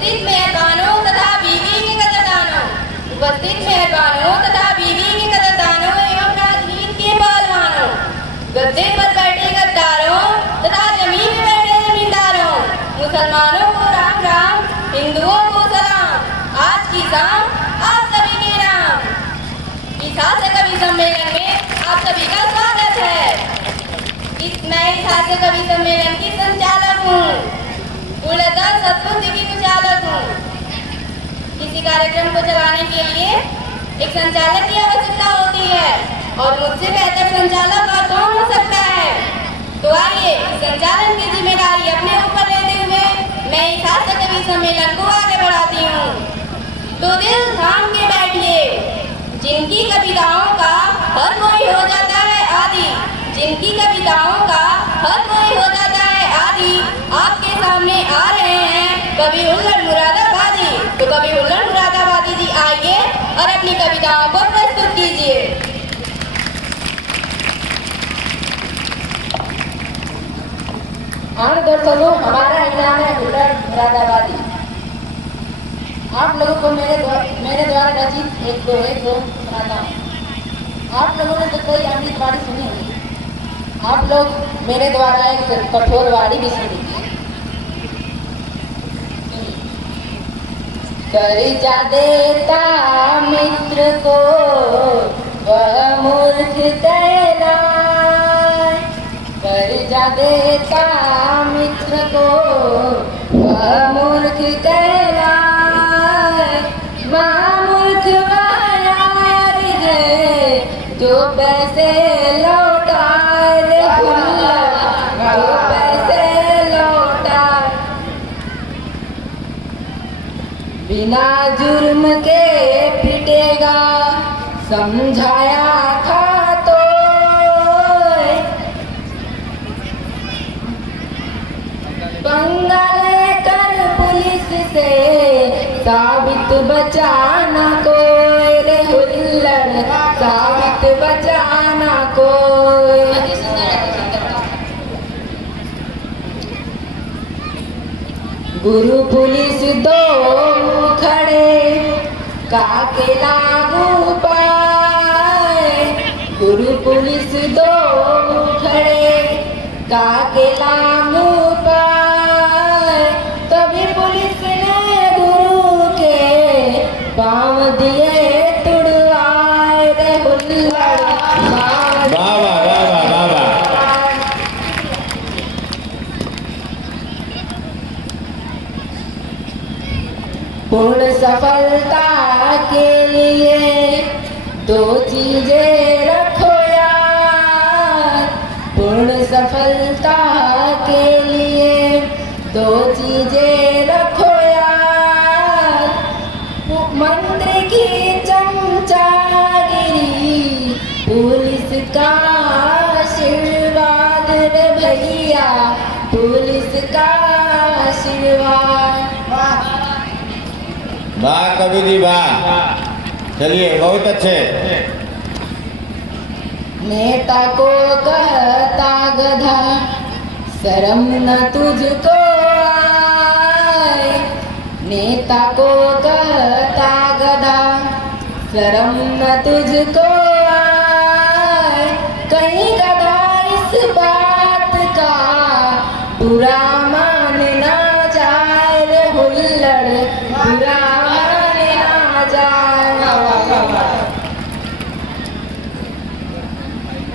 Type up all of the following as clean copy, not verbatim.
उपस्थित मेहरबानों तथा बीवी के कदरदानों, उपस्थित मेहरबानों तथा बीवी के कदरदानों एवं राजनीति के पहलवानों, गद्दे पर बैठे गद्दारों तथा जमीन में बैठे जमींदारों, मुसलमानों को राम राम, हिंदुओं को सलाम। आज की शाम आप सभी के नाम। इस हास्य कवि सम्मेलन में आप सभी का स्वागत है। मैं इस हास्य कवि सम्मेलन की संचालक हूँ, मूलतः सतबुद्धि की कुचालक हूँ। किसी कार्यक्रम को चलाने के लिए एक संचालक की आवश्यकता होती है और मुझसे बेहतर संचालक और कौन हो सकता है। तो आइए संचालन की जिम्मेदारी अपने ऊपर लेते हुए मैं इस हास्य कवि सम्मेलन को आगे बढ़ाती हूँ। तो दिल थाम के बैठिए, जिनकी कविताओं का हर कोई हो जाता है आदि, जिनकी कविताओं का हर कोई हो जाता है आदि, आपके सामने आ रहे हैं कवि हुल्लड़ मुरादाबादी। तो कवि हुल्लड़ मुरादाबादी जी आइए और अपनी कविताओं को प्रस्तुत कीजिए। हाँ दर्शकों, हमारा इनाम है हुल्लड़ मुरादाबादी। आप लोगों को मेरे द्वारा रचित एक दो सुनाता हूँ। आप लोगों ने तो कोई अमृतवाणी सुनी होगी, आप लोग मेरे द्वारा एक कठोरवाणी भी सुनी। कर्जा देता मित्र को वह मूर्ख कहलाए, कर्जा देता मित्र को वह मूर्ख कहलाए, महामूर्ख वह यार है जो पैसे लौटाए रे हुल्लड़, जो पैसे लौटाए। बिना जुर्म के पिटेगा समझाया था तो, पंगा लेकर पुलिस से साबित बचाना कोई रे हुल्लड़, साबित बचाना कोई। गुरु पुलिस दो खड़े काके लागू पाए, गुरु पुलिस दो खड़े काके लागू पाए, तभी पुलिस ने गुरु के पाँव दिए तुड़वाए रे हुल्लड़। पूर्ण सफलता के लिए दो चीजें रखो यार, पूर्ण सफलता के लिए दो चीजें रखो यार, मंत्री की चमचागिरी, पुलिस का आशीर्वाद रे भैया, पुलिस का आशीर्वाद। वाह कवि जी वाह, चलिए बहुत अच्छे। नेता को कहता गधा शर्म न तुझको आए, नेता को कहता गधा शर्म न तुझको आए, कहीं गधा इस बात का बुरा मान ना जाए रे हुल्लड़, बुरा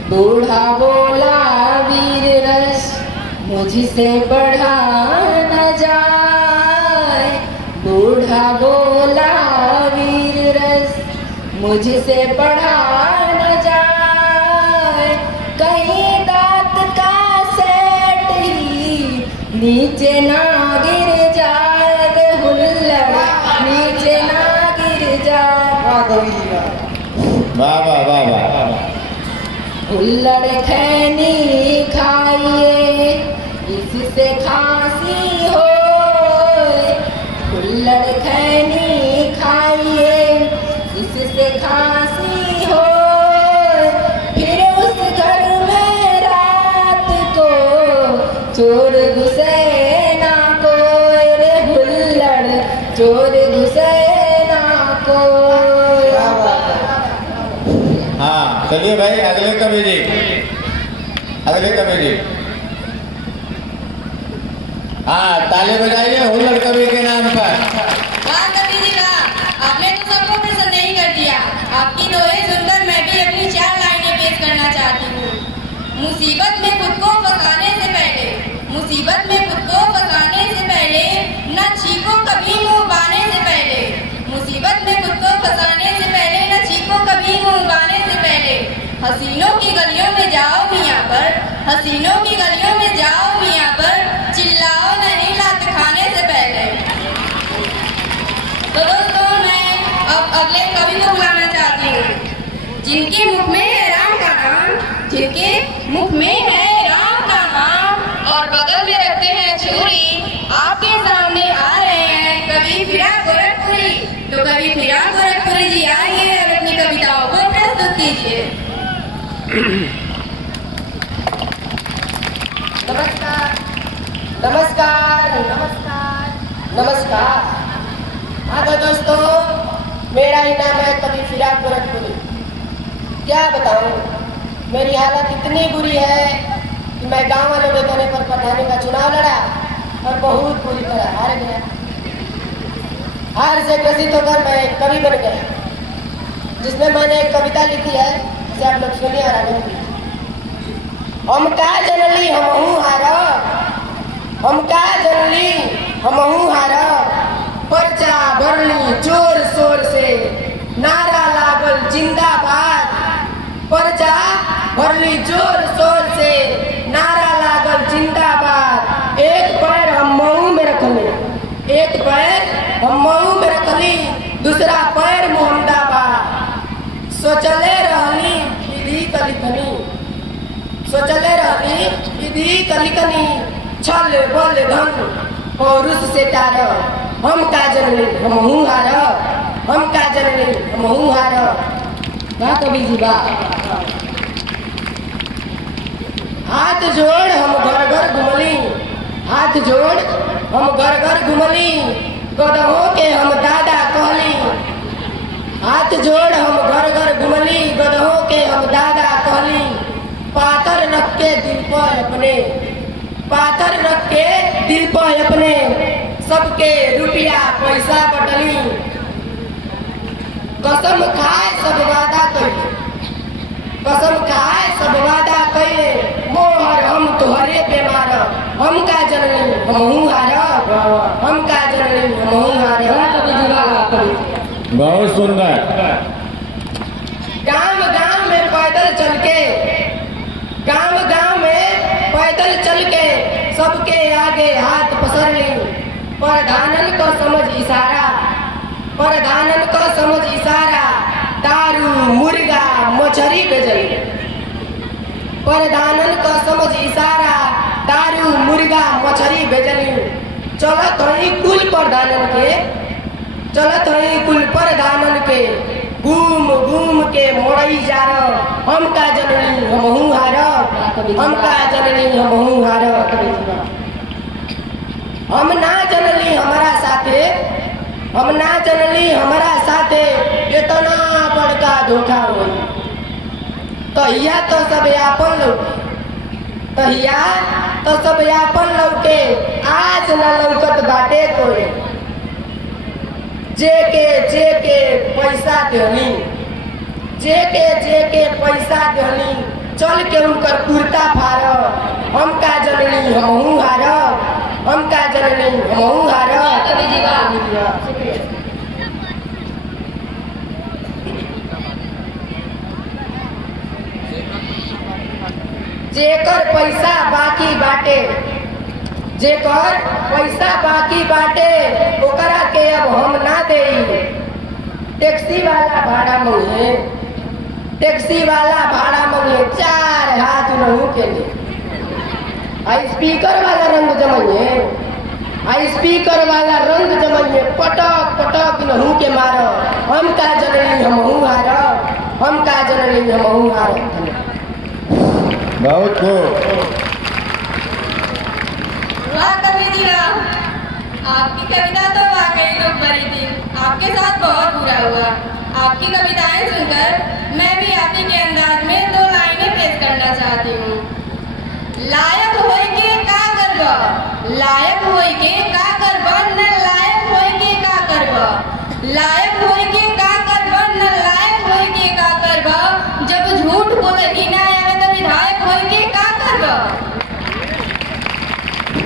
बूढ़ा बोला वीर रस मुझसे बढ़ा न जाए, बूढ़ा बोला वीर रस मुझसे बढ़ा न जाए, कहीं दांत का सेट ही नीचे ना गिर जाए रे हुल्लड़, नीचे ना गिर जाए। वाह वाह वाह वाह। हुल्लड़ खैनी खाइए इससे खांसी हो, हुल्लड़ खैनी खाइए इससे खांसी हो, फिर उस घर में रात को चोर घुसे ना कोई रे हुल्लड़, कवि जी, अगले कवि जी। हाँ, ताली बजाइए हुल्लड़ कवि के नाम पर। वाह कवि जी वाह, आपने तो सबको प्रसन्न नहीं कर दिया। आपकी दोहे सुनकर मैं भी अपनी 4 लाइनें पेश करना चाहती हूँ। मुसीबत में खुद को फंसाने से पहले, मुसीबत में खुद को फंसाने से पहले, न चीखो कभी मुंह बाने से पहले। मुसीबत में खुद को फंसाने से पहले, न चीखो कभी मुंह बाने से पहले। हसीनों की गलियों में जाओ मियाँ पर, हसीनों की गलियों में जाओ मियाँ पर, चिल्लाओ नहीं लात खाने से पहले। तो दोस्तों मैं अब अगले कवि को बुलाना चाहती हूँ। जिनके मुख में है राम का नाम, जिनके मुख में है राम का नाम और बगल में रखते हैं छुरी, आपके सामने आ रहे हैं कवि फिराक गोरखपुरी। तो कवि फिराक गोरखपुरी जी आइए और अपनी कविताओं को प्रस्तुत कीजिए। नमस्कार नमस्कार नमस्कार नमस्कार। हाँ तो दोस्तों, मेरा ही नाम है कवि फिराक गोरखपुरी। क्या बताऊँ, मेरी हालत इतनी बुरी है कि मैं गांव वालों के कहने पर प्रधानी का चुनाव लड़ा और बहुत बुरी तरह हार गया। हार से ग्रसित होकर मैं एक कवि बन गया, जिसमें मैंने एक कविता लिखी है, जिसे आप लोग सुनिए और आनंद लीजिए। हम का जनली हमहू हारब, हम का जनली हमहू हारब, पर्चा भरली जोर शोर से, नारा लागल जिंदाबाद। पर्चा भरली जोर शोर से, नारा लागल जिंदाबाद। एक पैर हम मऊ में रखली, एक पैर हम मऊ में रखली, दूसरा पैर मोहम्मदाबाद। सोचले रहली विधि कलिकनी, सोचले रहली विधि कलिकनी, छल बल धन पौरुष से टारब। हम का जनली हमहू हारब, हम का जनली हमहू हारब। वाह कवि जी वाह। हाथ जोड़ हम घर घर घुमली, हाथ जोड़ हम घर घर घुमली, गदहों के हम दादा कहली। हाथ जोड़ हम घर घर घुमली, गदहों के हम दादा कहली। पाथर रख के दिल पर अपने, पाथर रख के दिल पर अपने, सबके रुपया पैसा बटली। कसम खाए सब वादा कैले, कसम खाए सब वादा कैले, मोहर हम तोहरे पे मारब। हम का जनली हमहू हारब, हम का जनली हमहू हारब। बहुत सुंदर। गांव गांव में पैदल चल के, गांव गांव में पैदल चल के, सबके आगे हाथ पसर ली। प्रधानन को समझ इशारा, प्रधानन को समझ इशारा, दारू मुर्गा मछरी बेचली। प्रधानन को समझ इशारा, दारू मुर्गा मछरी बेचली। चलत हई कुल प्रधानन के, चलत हई कुल प्रधानन के, घूम घूम के मोड़ई जारब। हम का जननी हमहू हारब, हम का जननी हमहू हारब। हम ना जनली हमारा साथे, हम ना जनली हमारा साथे, इतना बड़का धोखा होई। तहिया तो सब यापन लौके, तहिया तो सब यापन लौके, आज न लौकत बाटे कोई। जेके पैसा देनी, जेके पैसा देनी, चल के उनकर कुर्ता फाड़ब। हम का जननी हमहू हारब, हम का जननी हमहू हारब। जेकर पैसा बाकी बाटे, जेकर पैसा बाकी बाटे, ओकरा के अब हम ना देई। टैक्सी वाला भाड़ा मांगे, टैक्सी वाला भाड़ा मांगे 4 हाथ नहू के लिए। आई स्पीकर वाला रंग जमाइए, आई स्पीकर वाला रंग जमाइए, पटक पटक नहू के मारो। हम का जननी हमहू हारब, हम का जननी हमहू हारब। बहुत खूब। वाह कवि जी वाह, आपकी कविता तो वाकई दुख भरी थी। आपके साथ बहुत बुरा हुआ। आपकी कविताएं सुनकर मैं भी आप ही के अंदाज में 2 लाइनें करना चाहती हूँ। लायक होई के का करबा, लायक होई के का करबा, न लायक होई के का करबा, लायक होई के का करबा, न लायक होई के का करबा, जब झूठ बोलेगी ना आवे तो विधायक होई के का करबा।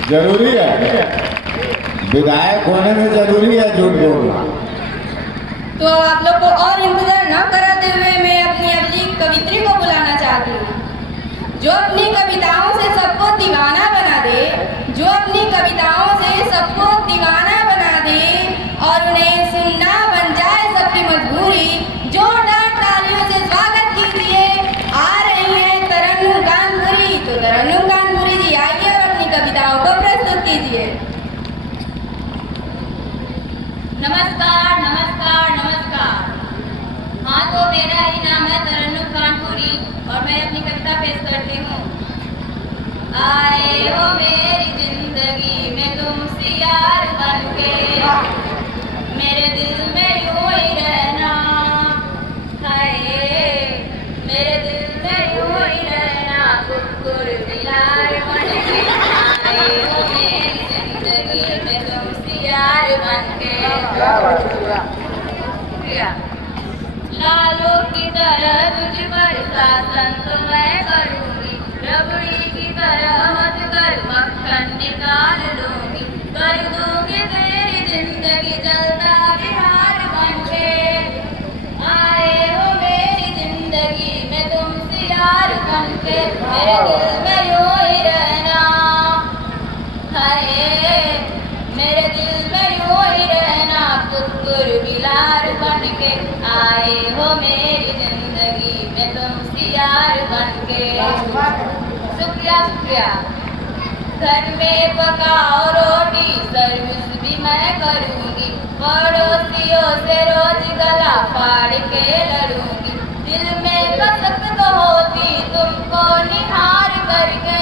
जरूरी है, विधायक होने में जरूरी है झूठ बोलना। तो आप लोग को और इंतजार न कराते हुए मैं अपनी अगली कवित्री को बुलाना चाहती हूँ, जो अपनी कविताओं से सबको दीवाना बना दे, जो अपनी कविताओं से सबको दीवाना बना दे और उन्हें सुनना बन जाए सबकी मजबूरी। जोरदार तालियों से स्वागत कीजिए, आ रही हैं तरन्नुम कानपुरी। तो तरन्नुम कानपुरी जी आइए और अपनी कविताओं को प्रस्तुत कीजिए। नमस्कार नमस्कार नमस्कार। हाँ, तो मेरा ही नाम है तरन्नुम कानपुरी और मैं अपनी कविता पेश करती हूँ। आए हो मेरी जिंदगी में तुम सियार बनके, मेरे दिल में यूं ही रहना, हाय मेरे दिल में यूं ही रहना, कुकुर बिलार बनके। आए हो मेरी जिंदगी में तुम सियार बनके, लालों की तरह तुझ पर शासन तो मैं करूंगी, रबड़ी की तरह मत कर मक्खन निकाल लूंगी, कर दूंगी तेरी जिंदगी जलता बिहार बनके। आए हो मेरी जिंदगी में तुम सियार बनके, मेरे दिल में यूं ही रहना, हाय मेरे दिल में यूं ही रहना, कुकुर बिलार बनके। आए हो मेरी जिंदगी में तुम सियार बनके। शुक्रिया शुक्रिया। घर में पकाओ रोटी, सर्विस भी मैं करूंगी, पड़ोसियों से रोज गला फाड़ के लड़ूंगी, दिल में कसक तो होती तुमको निहार करके।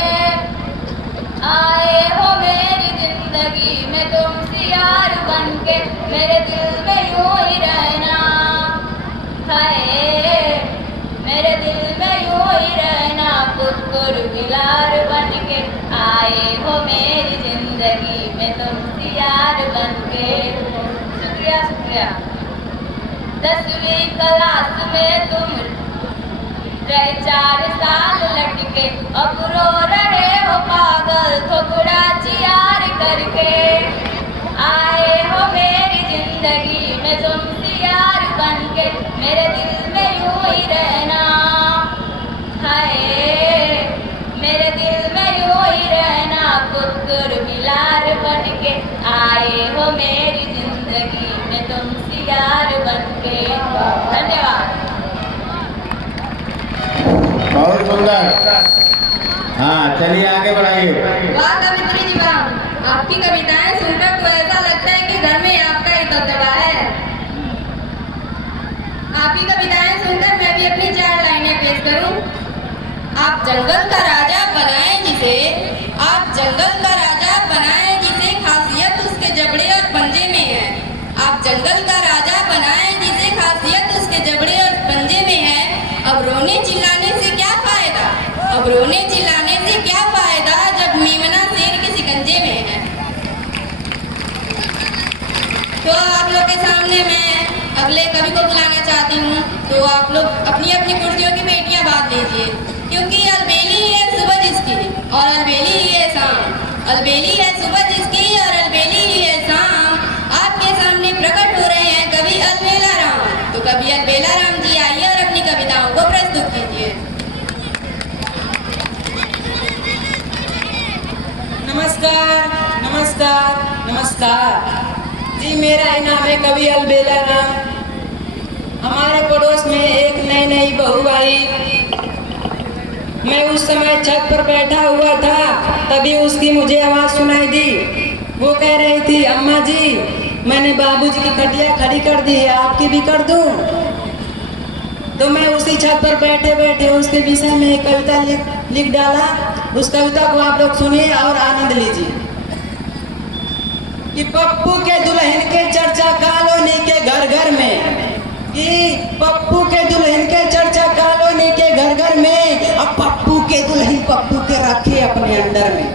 आए हो मेरी जिंदगी में तुम सियार बनके, मेरे दिल में यूं ही रहना, हाय मेरे दिल में यूं ही रहना, कुकुर बिलार बनके। आए हो मेरी जिंदगी में तुम सियार बनके। शुक्रिया शुक्रिया। 10वीं क्लास में तुम रहे 4 साल लटके, अब रो रहे हो पागल थोड़ा चियार करके। आए हो मेरी जिंदगी में तुम सियार बनके, मेरे दिल में यूं ही रहना, हाय मेरे दिल में यूं ही रहना, कुकुर बिलार बनके। आए हो मेरी जिंदगी में तुम सियार बनके। धन्यवाद। बहुत सुंदर। हाँ, चलिए आगे बढ़ाइए। वाह कवित्री जी वाह, आपकी कविताएं सुनकर तो ऐसा लगता है कि घर में आपका ही दबदबा है। आपकी कविताएं सुनकर मैं भी अपनी 4 लाइनें पेश करूं। आप जंगल का राजा बनाएं जिसे, आप जंगल का राजा बनाएं जिसे खासियत उसके जबड़े और पंजे में है। आप जंगल का राजा बनाएं जिसे खासियत उसके जबड़े और पंजे में है। अब रोने चिल्लाने से क्या फायदा, अब रोने चिल्लाने से क्या फायदा, जब मेमना शेर के शिकंजे में है। तो आप लोग के सामने मैं अगले कवि को बुलाना चाहती हूँ। तो आप लोग अपनी अपनी कुर्सियों की पेटियां बांध लीजिए, क्योंकि अलबेली है सुबह जिसकी और अलबेली ही है शाम, अलबेली है सुबह जिसकी और अलबेली ही है शाम। आपके सामने प्रकट हो रहे हैं कवि अलबेला राम। तो कवि अलबेला राम जी आइए और अपनी कविताओं को प्रस्तुत कीजिए। नमस्कार नमस्कार नमस्कार जी, मेरा ही नाम है कवि अलबेला राम। हमारे पड़ोस में एक नई बहू आई। मैं उस समय छत पर बैठा हुआ था, तभी उसकी मुझे आवाज सुनाई दी। वो कह रही थी, अम्मा जी मैंने बाबूजी की खटिया खड़ी कर दी है, आपकी भी कर दूं? तो मैं उसी छत पर बैठे बैठे उसके विषय में एक कविता लिख डाला। उस कविता को आप लोग सुनिए और आनंद लीजिए। कि पप्पू के दुल्हन के चर्चा कॉलोनी के घर घर में, कि पप्पू के दुल्हन के चर्चा कॉलोनी के घर घर में, अब पप्पू के दुल्हन पप्पू के रखे अपने अंडर में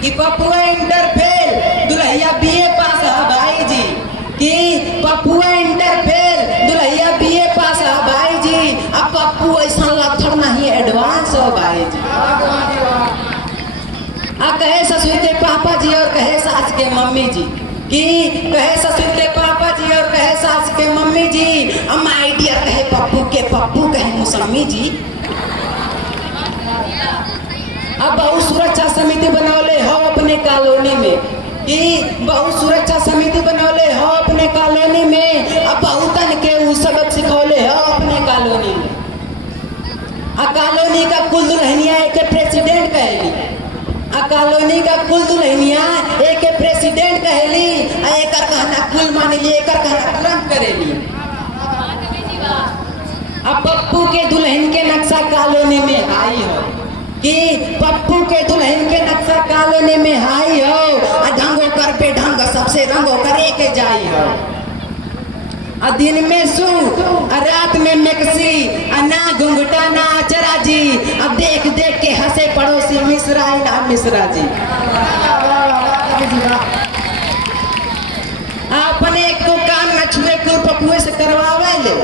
कि पप्पू इंटर फेल दुल्हैया बीए पास है भाई जी कि पप्पू इंटर फेल दुल्हैया बीए पास है भाई जी अब पप्पू ऐसा लक्षण नहीं एडवांस हो भाई जी कहे ससुर के पापा जी और कहे सास के मम्मी जी कि कहे ससुर के पापा जी और कहे सास के मम्मी जी माय डियर कहे पप्पू कहे मौसमी जी अब बहु सुरक्षा समिति बनौले हो अपने कॉलोनी में कि बहु सुरक्षा समिति बनौले हो अपने कॉलोनी में अब बहुतन के उ सबक सिखौले हो अपने कॉलोनी में कॉलोनी का कुल दुल्हनिया एक प्रेसिडेंट कहली कॉलोनी का कुल दुल्हनिया एक प्रेसिडेंट कहली एक कहना कुल मानली एक कहना तुरंत करेली अब पप्पू के दुल्हन के नक्शा कॉलोनी में आई हो कि पप्पू के दुल्हन के नक्शा कॉलोनी में हाई हो ढंगो कर पे ढंग सबसे रंगो करे के जाई हो दिन में सूट रात में मैक्सी ना घुंघटा ना अचरा जी अब देख देख के हंसे पड़ोसी मिश्रा ना मिश्रा जी अपने को काम न छुए को पप्पुए से करवावे ले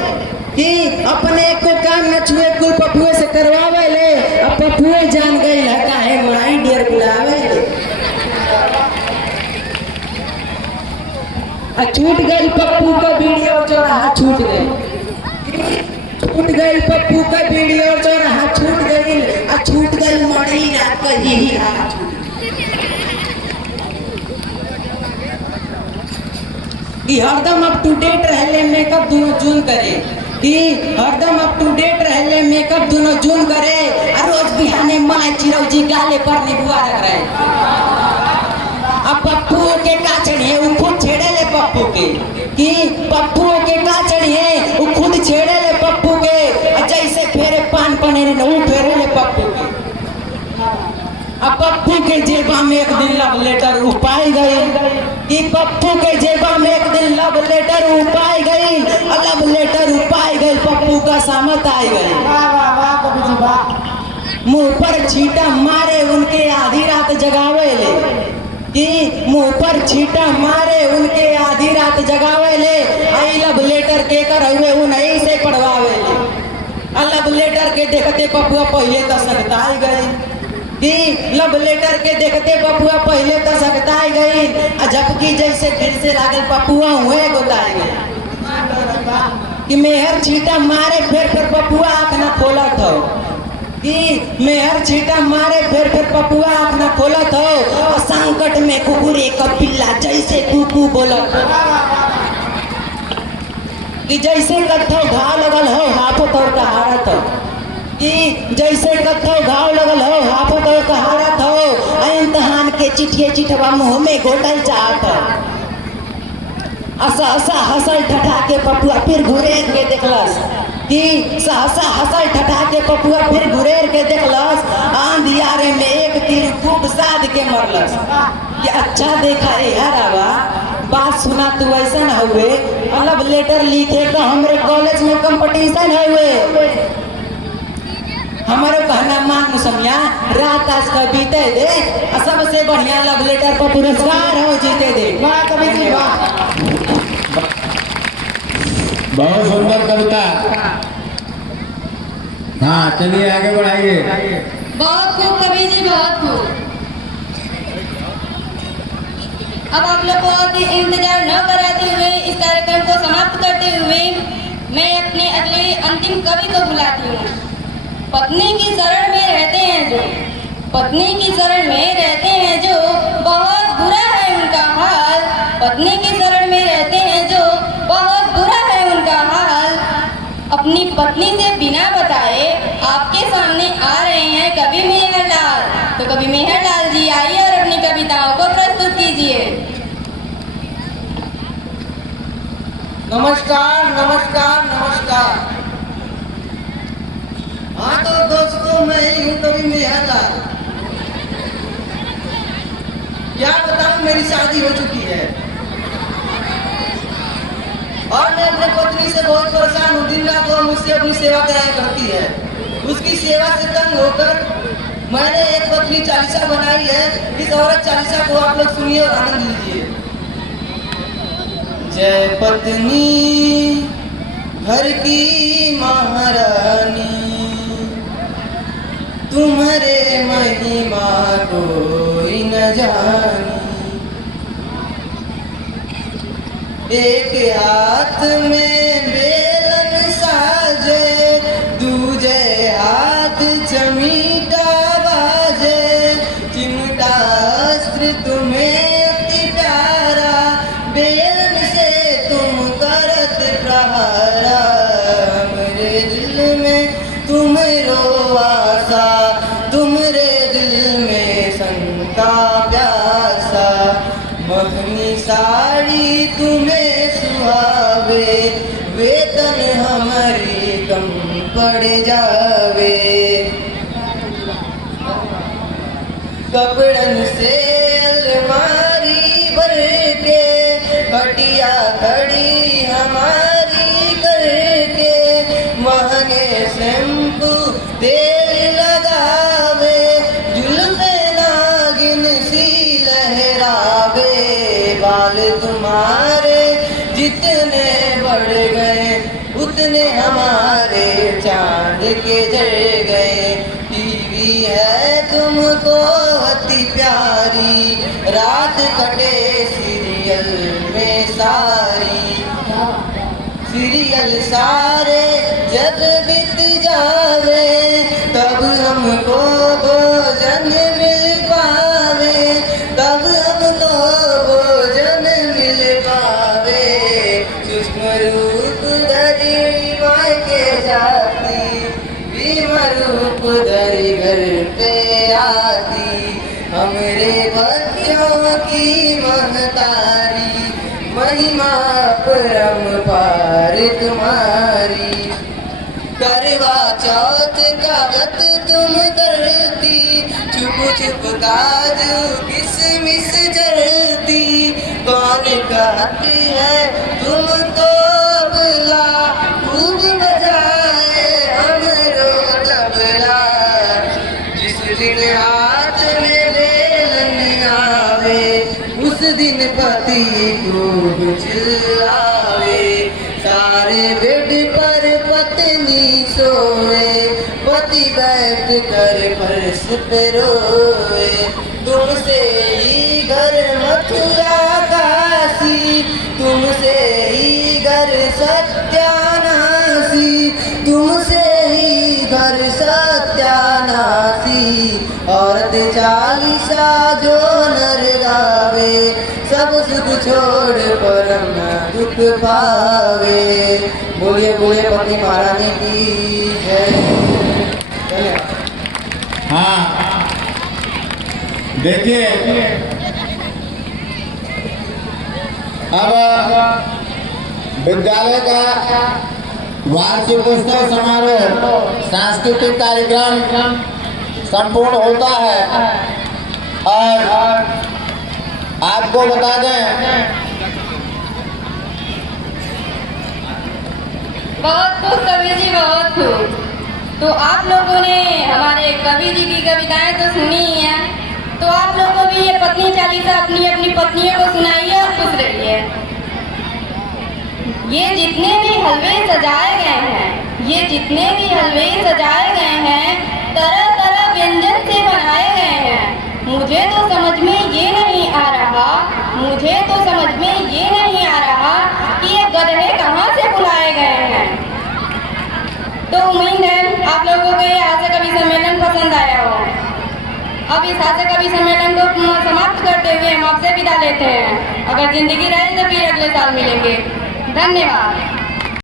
कि अपने को काम न छुए को पप्पुए से करवावे ले अब पप्पुए जान गई है काहे माई डियर बुलावे ले छूट गई पप्पू का वीडियो चौराहा छूट गई पप्पू का वीडियो चौराहा छूट गई मड़ी रात का यही रात कि हरदम अप टू डेट रहले मेकअप दोनों जून करे कि हरदम अप टू डेट रहले मेकअप दोनों जून करे और रोज बिहाने माय चिरौजी गाले पर निबुआ रख रहे अब पप्पू के का चढ़िए वो खुद छेड़े ले पप्पू के कि पप्पू के का चढ़िए वो खुद छेड़े ले पप्पू के जैसे फेरे पान पनेरे न वो फेरे ले पप्पू के अब पप्पू के जेबा में एक दिन लव लेटर उपाई गई कि पप्पू के जेबा में एक दिन लव लेटर उपाई गई और लव लेटर उपाई गई पप्पू का सामत आई गई मुंह पर छींटा मारे उनके आधी रात जगावे ले कि मुंह पर छींटा मारे उनके आधी रात जगावे ले आई लव लेटर के कर हुए उन्हीं से पढ़वावे ले लव लेटर के देखते पपुआ पहले तो सकताई गई कि लव लेटर के देखते पपुआ पहले तो सकताई गई जबकि जैसे फिर से लागल पपुआ हुए गोताई गई कि मेहर छींटा मारे फिर पपुआ आँख न खोला था कि मेहर छींटा मारे फिर पपुआ आँख न खोलत हो और संकट में कुकुरे का पिल्ला जैसे कुकू बोलत कि जैसे कथो घाव लगल हो हाथों तोड़ का हारत हो कि जैसे कथो घाव लगल हो हाथों तोड़ का हारत हो इम्तहान के चिठवा मुँह में घोटल चाहत हो असा हसल ठठा के पपुआ फिर घुरेर के देखलस कि सहसा हसल ठठा के पपुआ फिर घुरेर के देखलस आंधियारे में एक तीर खूब साध के मरलस कि अच्छा देखा है हरावा बात सुना तू ऐसा न हुए लव लेटर लिखे तो हमारे कॉलेज में कंपटीशन हुए हमारे कहना मान मुसमिया रात आज का बीते दे सबसे बढ़िया लव लेटर पर पुरस्कार हो जीते दे बहुत सुंदर कविता। हाँ चलिए आगे बढ़ाइए। बहुत खूब कवि जी, बहुत खूब। अब आप लोग को और इंतजार न कराते हुए इस कार्यक्रम को समाप्त करते हुए मैं अपने अगले अंतिम कवि को बुलाती हूँ। पत्नी की शरण में रहते हैं जो, पत्नी की शरण में रहते हैं जो, बहुत बुरा है उनका हाल। पत्नी की शरण में रहते हैं जो, बहुत बुरा है उनका हाल। अपनी पत्नी से बिना बताए आपके सामने आ रहे हैं कवि मेहरलाल। तो कवि मेहरलाल जी आइए और अपनी कविताओं को प्रस्तुत कीजिए। नमस्कार नमस्कार नमस्कार। हाँ तो दोस्तों, मैं ही हूँ कवि मेहरलाल। क्या बताऊँ, मेरी शादी हो चुकी है और मैं अपने पत्नी से बहुत परेशान हूँ। दिन रात वो मुझसे अपनी सेवा कराया करती है। उसकी सेवा से तंग होकर मैंने एक पत्नी चालीसा बनाई है। इस औरत चालीसा को आप लोग सुनिए और आनंद लीजिए। जय पत्नी घर की महारानी, तुम्हारे महिमा कोई न जानी। एक हाथ में बेलन साजे, दूजे हाथ चमीटा बाजे। चिमटा अस्त्र तुम्हें अति प्यारा, बेलन से तुम करत प्रहारा। मेरे दिल में तुम्हारो आशा, तुम्हारे दिल में शंका प्यासा। मखनी साड़ी तुम्हें सुहावे, वेतन हमारी कम पड़ जावे। कपड़न से अलमारी भर के, खटिया खड़ी हमारी करके। महंगे शैम्पू तेल लगावे, जुल्फे नागिन सी लहरावे। बाल तुम्हारे जितने बढ़ गए, उतने हमारे चांद के जल गए। टीवी है तुमको अति प्यारी, रात कटे सीरियल में सारी। सीरियल सारे जब बीत जावे, तब हमको भोजन मिल पावे। तब हमको भोजन मिल पावे। सूक्ष्म रूप धरी मायके जाती, भीम रूप धरी घर पे आती। हमरे बच्चों की महतारी, महिमा परम्पार तुम्हारी। करवा चौथ का व्रत तुम करती, छुप छुप काजू किसमिस जरती। कौन कहती है तुमको अबला, खूब बजाए हमरो तबला। जिस दिन हाथ में बेलन आवे, उस दिन पति खूब चिल्लावे। सारे बेड पर पत्नी सोए, पति बैठ कर फर्श पे रोए। तुमसे ही घर मथुरा काशी, तुमसे ही घर सत्यानाशी। तुमसे ही घर सत्यानाशी। औरत चालीसा जो नर गावे, सब सुख छोड़ परम दुख पावे। बोलिए बोलिए पति महारानी की जय। हाँ देखिए, अब विद्यालय का वार्षिक उत्सव समारोह, सांस्कृतिक कार्यक्रम संपूर्ण होता है। और आपको बता दें, बहुत खूब कवि जी, बहुत खूब। तो आप लोगों ने हमारे कवि जी की कविताएं तो सुनी ही हैं, तो आप लोगों को भी ये पत्नी चालीसा अपनी अपनी पत्नियों को सुनाइए और खुश रहिए। ये जितने भी हलवे सजाए गए हैं, ये जितने भी हलवे सजाए गए हैं, तरह तरह व्यंजन से बनाए गए हैं। मुझे तो समझ में ये नहीं आ रहा, मुझे तो समझ में ये नहीं आ रहा कि ये गधे कहाँ से बुलाए गए हैं। तो उम्मीद है आप लोगों को ये हास्य कवि सम्मेलन पसंद आया हो। अब इस हास्य कवि सम्मेलन को समाप्त करते हुए हम आपसे विदा लेते हैं। अगर जिंदगी रहे तो फिर अगले साल मिलेंगे। धन्यवाद।